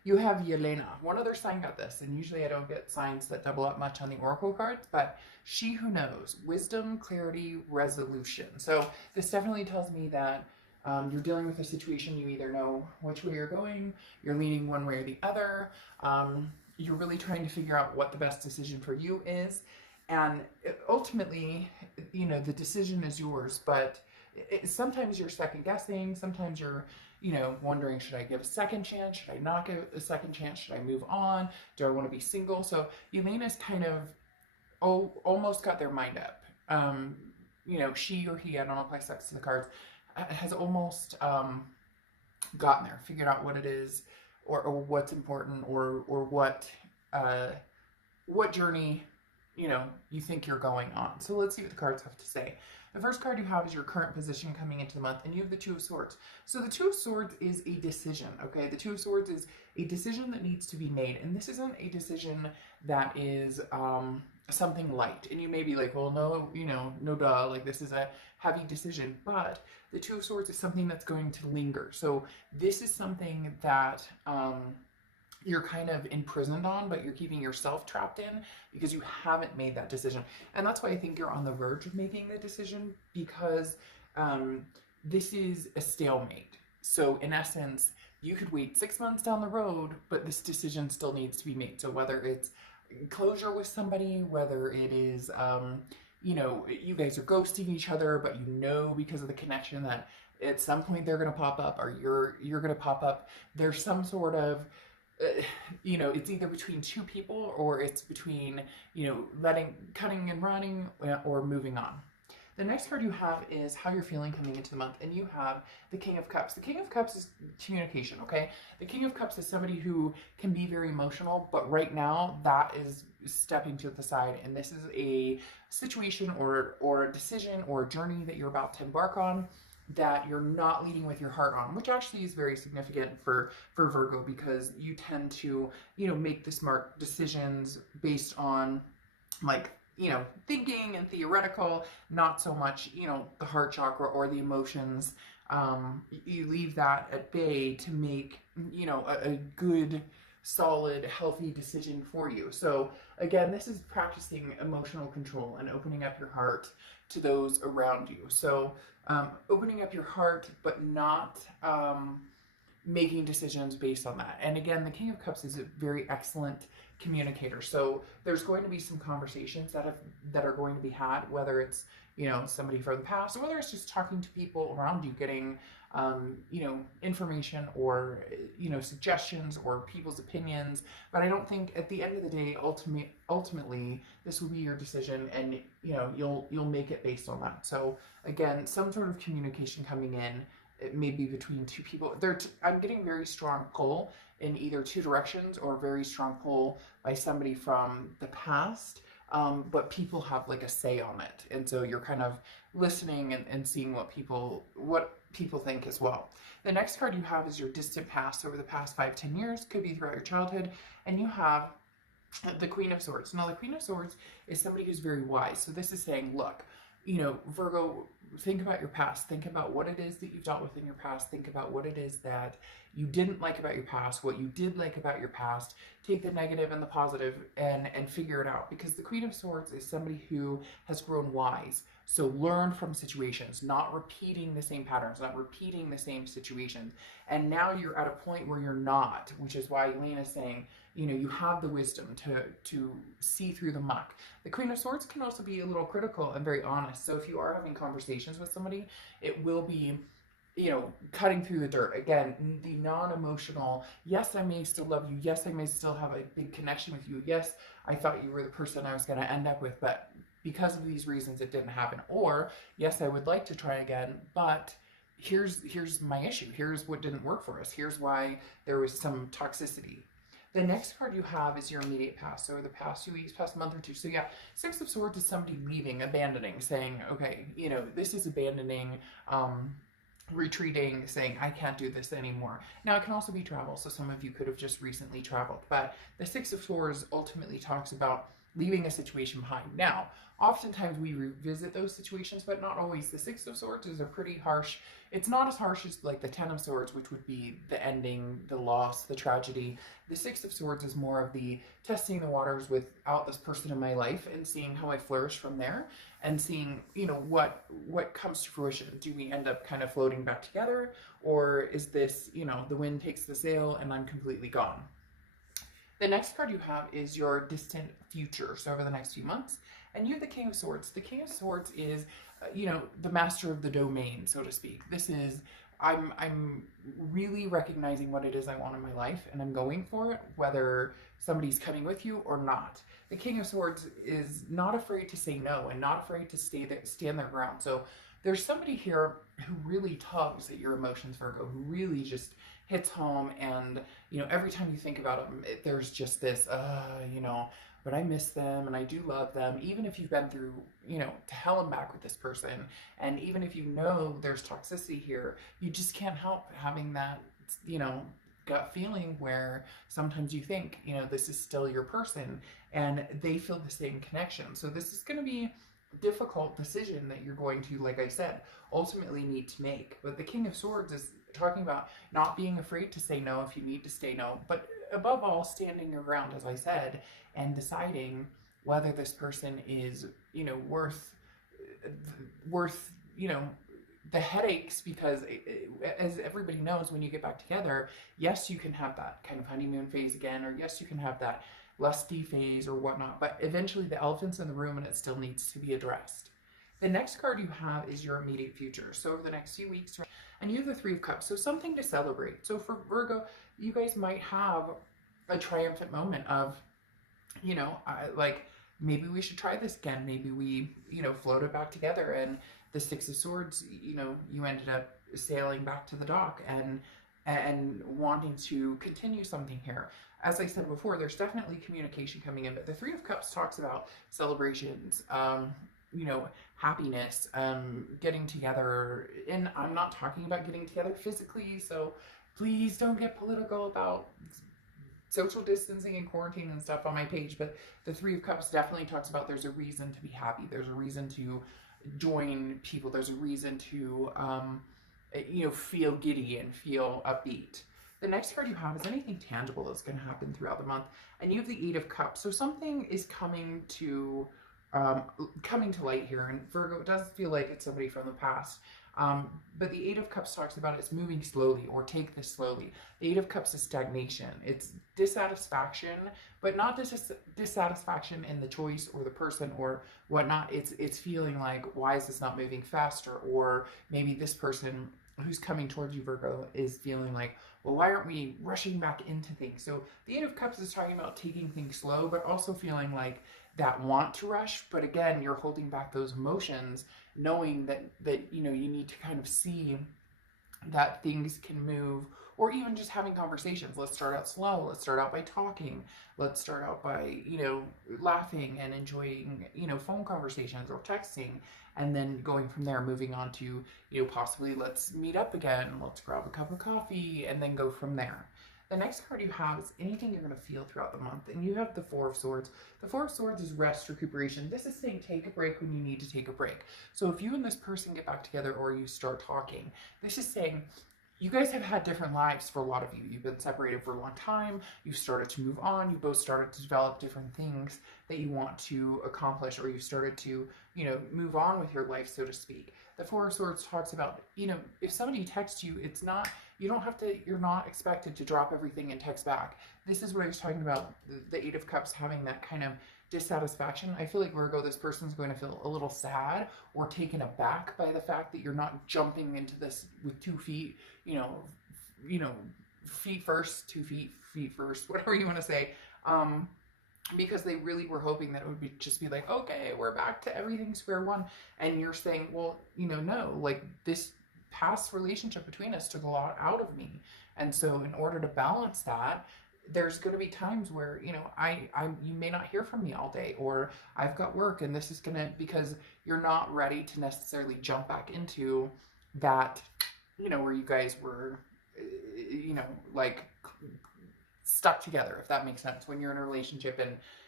You have Yelena. One other sign got this, and usually I don't get signs that double up much on the oracle cards, but she who knows, wisdom, clarity, resolution. So this definitely tells me that you're dealing with a situation. You either know which way you're going, you're leaning one way or the other. You're really trying to figure out what the best decision for you is. And ultimately, the decision is yours, but sometimes you're second guessing. Sometimes you're, wondering, should I give a second chance? Should I not give a second chance? Should I move on? Do I want to be single? So Elena's kind of almost got their mind up. She or he, I don't apply sex to the cards, has almost gotten there, figured out what it is, or what's important, or what journey you think you're going on. So let's see what the cards have to say. The first card you have is your current position coming into the month, and you have the Two of Swords. So the Two of Swords is a decision, okay? The Two of Swords is a decision that needs to be made, and this isn't a decision that is something light. And you may be like, well, no, no duh, like this is a heavy decision, but the Two of Swords is something that's going to linger. So this is something that you're kind of imprisoned on, but you're keeping yourself trapped in because you haven't made that decision. And that's why I think you're on the verge of making the decision, because this is a stalemate. So in essence, you could wait 6 months down the road, but this decision still needs to be made. So whether it's closure with somebody, whether it is, you guys are ghosting each other, but because of the connection that at some point they're going to pop up, or you're going to pop up. There's some sort of it's either between two people, or it's between, cutting and running, or moving on. The next card you have is how you're feeling coming into the month, and you have the King of Cups. The King of Cups is communication, okay? The King of Cups is somebody who can be very emotional, but right now that is stepping to the side, and this is a situation or a decision or a journey that you're about to embark on that you're not leading with your heart on, which actually is very significant for Virgo, because you tend to, make the smart decisions based on thinking and theoretical, not so much, the heart chakra or the emotions. You leave that at bay to make, a good, solid, healthy decision for you. So again, this is practicing emotional control and opening up your heart to those around you. So opening up your heart, but not making decisions based on that. And again, the King of Cups is a very excellent communicator. So there's going to be some conversations that are going to be had, whether it's somebody from the past, or whether it's just talking to people around you, getting information, or suggestions, or people's opinions. But I don't think at the end of the day, ultimately, this will be your decision, and you'll make it based on that. So again, some sort of communication coming in. It may be between two people. I'm getting very strong pull in either two directions, or very strong pull by somebody from the past. But people have like a say on it, and so you're kind of listening and seeing what people think as well. The next card you have is your distant past, over the past 5-10 years, could be throughout your childhood, and you have the Queen of Swords. Now the Queen of Swords is somebody who's very wise. So this is saying, look, Virgo, think about your past. Think about what it is that you've dealt with in your past. Think about what it is that you didn't like about your past, what you did like about your past. Take the negative and the positive and figure it out. Because the Queen of Swords is somebody who has grown wise. So learn from situations, not repeating the same patterns, not repeating the same situations. And now you're at a point where you're not, which is why Elena's saying, you have the wisdom to see through the muck. The Queen of Swords can also be a little critical and very honest. So if you are having conversations with somebody, it will be, cutting through the dirt. Again, the non-emotional, yes, I may still love you. Yes, I may still have a big connection with you. Yes, I thought you were the person I was going to end up with, but because of these reasons, it didn't happen. Or, yes, I would like to try again, but here's my issue. Here's what didn't work for us. Here's why there was some toxicity. The next card you have is your immediate past, so the past 2 weeks, past month or two. So yeah, Six of Swords is somebody leaving, abandoning, saying, okay, this is abandoning, retreating, saying, I can't do this anymore. Now, it can also be travel, so some of you could have just recently traveled, but the Six of Swords ultimately talks about leaving a situation behind. Now, oftentimes we revisit those situations, but not always. The Six of Swords is a pretty harsh, it's not as harsh as like the Ten of Swords, which would be the ending, the loss, the tragedy. The Six of Swords is more of the testing the waters without this person in my life and seeing how I flourish from there, and seeing, you know, what comes to fruition. Do we end up kind of floating back together, or is this, you know, the wind takes the sail and I'm completely gone? The next card you have is your distant future, so over the next few months. And you have the King of Swords. The King of Swords is, you know, the master of the domain, so to speak. This is, I'm really recognizing what it is I want in my life, and I'm going for it, whether somebody's coming with you or not. The King of Swords is not afraid to say no and not afraid to stand their ground. So there's somebody here who really tugs at your emotions, Virgo, who really just hits home, and, you know, every time you think about them, there's just this, you know, but I miss them and I do love them, even if you've been through, you know, to hell and back with this person, and even if you know there's toxicity here, you just can't help having that, you know, gut feeling where sometimes you think, you know, this is still your person, and they feel the same connection. So this is going to be a difficult decision that you're going to, like I said, ultimately need to make. But the King of Swords is talking about not being afraid to say no if you need to say no, but above all, standing your ground, as I said, and deciding whether this person is, you know, worth, you know, the headaches, because as everybody knows, when you get back together, yes, you can have that kind of honeymoon phase again, or yes, you can have that lusty phase or whatnot, but eventually the elephant's in the room and it still needs to be addressed. The next card you have is your immediate future. So over the next few weeks, and you have the Three of Cups, so something to celebrate. So for Virgo, you guys might have a triumphant moment of, you know, like, maybe we should try this again. Maybe we, you know, floated back together, and the Six of Swords, you know, you ended up sailing back to the dock and wanting to continue something here. As I said before, there's definitely communication coming in, but the Three of Cups talks about celebrations, you know, happiness, getting together. And I'm not talking about getting together physically, so please don't get political about social distancing and quarantine and stuff on my page, but the Three of Cups definitely talks about there's a reason to be happy. There's a reason to join people. There's a reason to, you know, feel giddy and feel upbeat. The next card you have is anything tangible that's going to happen throughout the month. And you have the Eight of Cups. So something is coming to light here. And Virgo, it does feel like it's somebody from the past. But the Eight of Cups talks about it's moving slowly, or take this slowly. The Eight of Cups is stagnation. It's dissatisfaction, but not dissatisfaction in the choice or the person or whatnot. It's feeling like, why is this not moving faster? Or maybe this person who's coming towards you, Virgo, is feeling like, well, why aren't we rushing back into things? So the Eight of Cups is talking about taking things slow, but also feeling like that want to rush. But again, you're holding back those emotions, knowing that you know, you need to kind of see that things can move, or even just having conversations. Let's start out slow. Let's start out by talking. Let's start out by, you know, laughing and enjoying, you know, phone conversations or texting, and then going from there, moving on to, you know, possibly let's meet up again. Let's grab a cup of coffee, and then go from there. The next card you have is anything you're going to feel throughout the month. And you have the Four of Swords. The Four of Swords is rest, recuperation. This is saying take a break when you need to take a break. So if you and this person get back together, or you start talking, this is saying you guys have had different lives for a lot of you. You've been separated for a long time. You've started to move on. You both started to develop different things that you want to accomplish, or you've started to, you know, move on with your life, so to speak. The Four of Swords talks about, you know, if somebody texts you, it's not, you don't have to, you're not expected to drop everything and text back. This is what I was talking about, the Eight of Cups having that kind of dissatisfaction. I feel like, Virgo, this person's going to feel a little sad or taken aback by the fact that you're not jumping into this with 2 feet, you know, feet first, 2 feet, feet first, whatever you want to say. Because they really were hoping that it would just be like, okay, we're back to everything square one. And you're saying, well, you know, no, like, this past relationship between us took a lot out of me. And so in order to balance that, there's going to be times where, you know, you may not hear from me all day, or I've got work, and this is going to, because you're not ready to necessarily jump back into that, you know, where you guys were, you know, like, stuck together, if that makes sense. When you're in a relationship and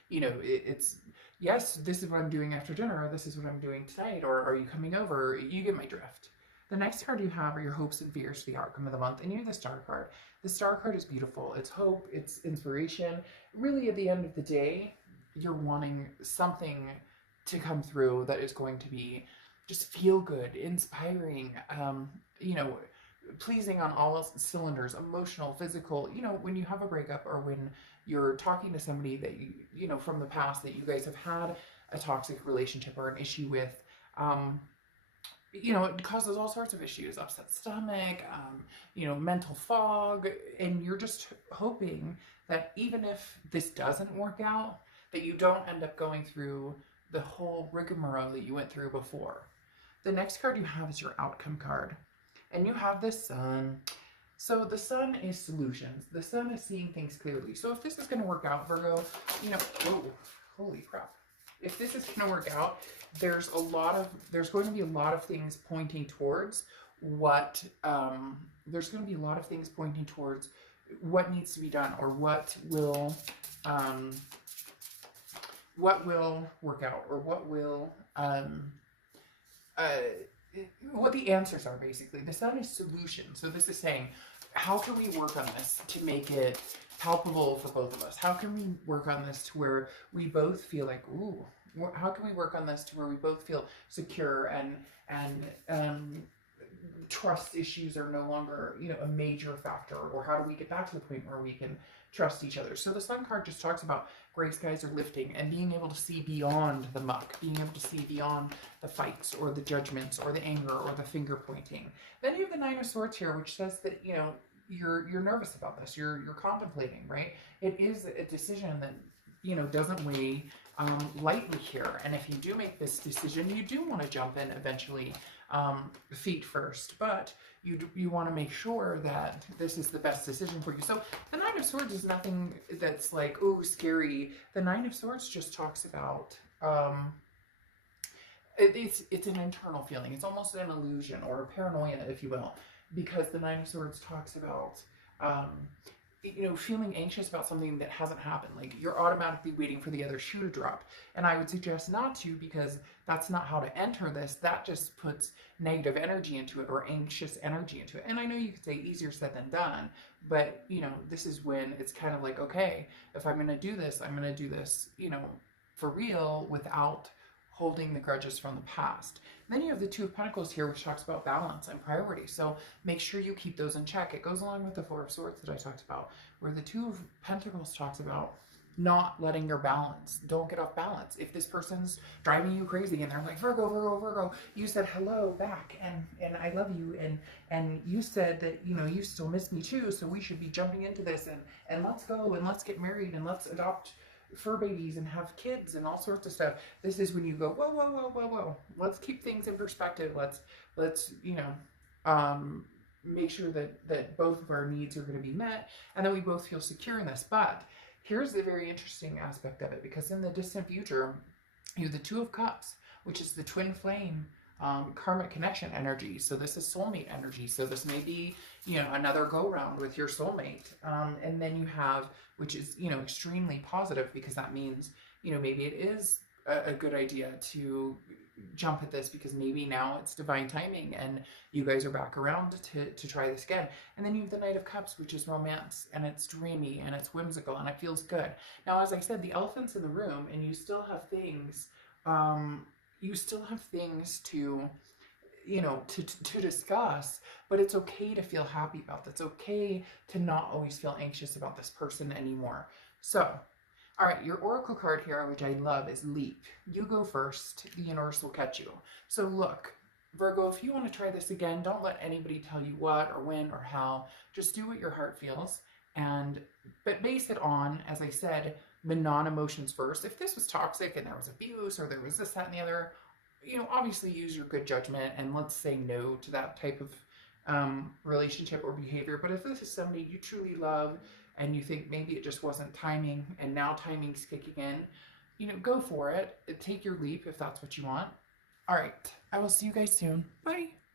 You know, it's, yes, this is what I'm doing after dinner, or this is what I'm doing tonight, or are you coming over? You get my drift. The next card you have are your hopes and fears for the outcome of the month, and you're the Star card. The Star card is beautiful. It's hope, it's inspiration. Really, at the end of the day, you're wanting something to come through that is going to be just feel good, inspiring, you know, pleasing on all cylinders, emotional, physical. You know, when you have a breakup, or when you're talking to somebody that you know, from the past, that you guys have had a toxic relationship or an issue with, you know, it causes all sorts of issues, upset stomach, you know, mental fog, and you're just hoping that even if this doesn't work out, that you don't end up going through the whole rigmarole that you went through before. The next card you have is your outcome card, and you have the Sun. So the Sun is solutions. The Sun is seeing things clearly. So if this is going to work out, Virgo, you know, oh, holy crap. If this is going to work out, there's going to be a lot of things pointing towards what, there's going to be a lot of things pointing towards what needs to be done, or what will work out, or what the answers are, basically. The Sun is solution. So this is saying, how can we work on this to make it palpable for both of us? How can we work on this to where we both feel like, ooh, how can we work on this to where we both feel secure, and trust issues are no longer, you know, a major factor? Or how do we get back to the point where we can trust each other? So the Sun card just talks about gray skies are lifting, and being able to see beyond the muck, being able to see beyond the fights, or the judgments, or the anger, or the finger pointing. Then you have the Nine of Swords here, which says that, you know, you're nervous about this, you're contemplating, right? It is a decision that, you know, doesn't weigh lightly here. And if you do make this decision, you do want to jump in eventually, feet first, but you want to make sure that this is the best decision for you. So the Nine of Swords is nothing that's like, oh, scary. The Nine of Swords just talks about, it's an internal feeling. It's almost an illusion, or a paranoia, if you will, because the Nine of Swords talks about, you know, feeling anxious about something that hasn't happened. Like, you're automatically waiting for the other shoe to drop. And I would suggest not to, because that's not how to enter this. That just puts negative energy into it, or anxious energy into it. And I know you could say easier said than done, but, you know, this is when it's kind of like, okay, if I'm going to do this, I'm going to do this, you know, for real, without holding the grudges from the past. And then you have the Two of Pentacles here, which talks about balance and priority. So make sure you keep those in check. It goes along with the Four of Swords that I talked about, where the Two of Pentacles talks about not letting your balance. Don't get off balance. If this person's driving you crazy and they're like, Virgo, Virgo, Virgo, you said hello back, and I love you, and you said that, you know, you still miss me too, so we should be jumping into this, and let's go, and let's get married, and let's adopt fur babies and have kids and all sorts of stuff. This is when you go, whoa, whoa, whoa, whoa, whoa. Let's keep things in perspective. Let's you know, make sure that both of our needs are going to be met, and that we both feel secure in this. But here's the very interesting aspect of it, because in the distant future, you have the Two of Cups, which is the twin flame, karmic connection energy. So this is soulmate energy. So this may be, you know, another go round with your soulmate. And then you have, which is, you know, extremely positive, because that means, you know, maybe it is a good idea to jump at this, because maybe now it's divine timing and you guys are back around to try this again. And then you have the Knight of Cups, which is romance, and it's dreamy, and it's whimsical, and it feels good. Now, as I said, the elephant's in the room, and you still have things, to, you know, to discuss, but it's okay to feel happy about this. It's okay to not always feel anxious about this person anymore. So, all right, your oracle card here, which I love, is Leap. You go first. The universe will catch you. So look, Virgo, if you want to try this again, don't let anybody tell you what or when or how. Just do what your heart feels, but base it on, as I said, the non-emotions first. If this was toxic and there was abuse, or there was this, that, and the other, you know, obviously use your good judgment and let's say no to that type of relationship or behavior. But if this is somebody you truly love and you think maybe it just wasn't timing, and now timing's kicking in, you know, go for it. Take your leap if that's what you want. All right, I will see you guys soon. Bye.